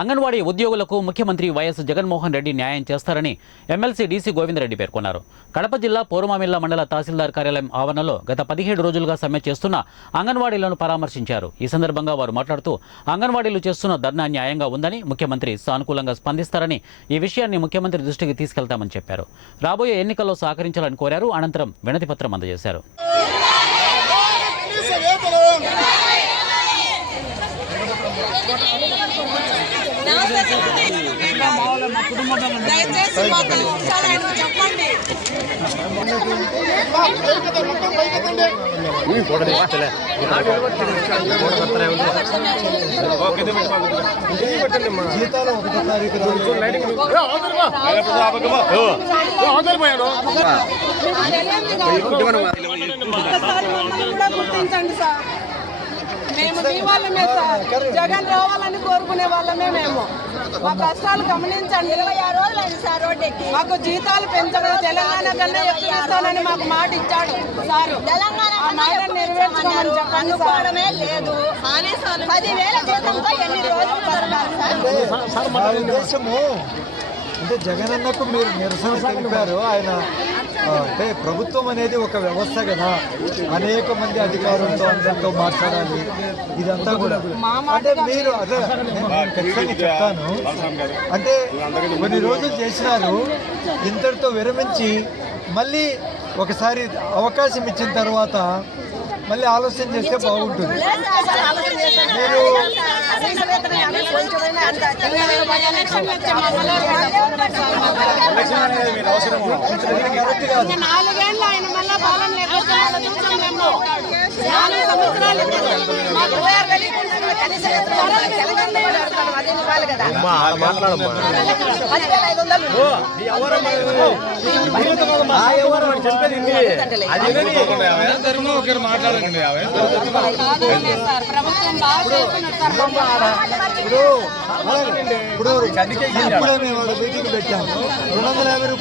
అంగన్వాడీ ఉద్యోగులకు ముఖ్యమంత్రి వైఎస్ జగన్మోహన్ రెడ్డి న్యాయం చేస్తారని ఎమ్మెల్సీ డీసీ గోవిందరెడ్డి పేర్కొన్నారు. కడప జిల్లా పోరుమామిళ్ల మండల తహసీల్దార్ కార్యాలయం ఆవరణలో గత 17 రోజులుగా సమ్మె చేస్తున్న అంగన్వాడీలను పరామర్శించారు. ఈ సందర్భంగా వారు మాట్లాడుతూ అంగన్వాడీలు చేస్తున్న ధర్నా న్యాయంగా ఉందని, ముఖ్యమంత్రి సానుకూలంగా స్పందిస్తారని, ఈ విషయాన్ని ముఖ్యమంత్రి దృష్టికి తీసుకెళ్తామని చెప్పారు. రాబోయే ఎన్నికల్లో సహకరించాలని కోరారు. అనంతరం వినతిపత్రం అందజేశారు. మేము మీ వాళ్ళమే సార్, జగన్ రావాలని కోరుకునే వాళ్ళమే. మేము మా కష్టాలు గమనించండి. 26 రోజులైంది సార్ రోడ్డెక్కి. మాకు జీతాలు పెంచడం తెలంగాణ కన్నా ఎక్కువ ఇస్తానని మాకు మాట ఇచ్చాడు సారు. తెలంగాణ ఆ మాట నెరవేర్చుకోమని చెప్పండి. అనుకోవడమే లేదు. 10,000 జీతంతో ఎన్ని రోజులు గడపాలి సార్? మా ఉద్దేశము అంటే జగనన్నకు మీరు నిరసన తెలిపారు. ఆయన అంటే ప్రభుత్వం అనేది ఒక వ్యవస్థ కదా, అనేక మంది అధికారులతో అందరితో మాట్లాడాలి. ఇదంతా కూడా అంటే మీరు అదే నేను ఖచ్చితంగా చెప్తాను. అంటే కొన్ని రోజులు చేసినారు, ఇంతటితో విరమించి మళ్ళీ ఒకసారి అవకాశం ఇచ్చిన తర్వాత మళ్ళీ ఆలోచన చేస్తే బాగుంటుంది. మీరు నాలుగేళ్ళు ఆయన మళ్ళా పాలన లేకపోతే 4 సంవత్సరాలు ఇప్పుడు మేము మీటింగ్ పెట్టాము. 250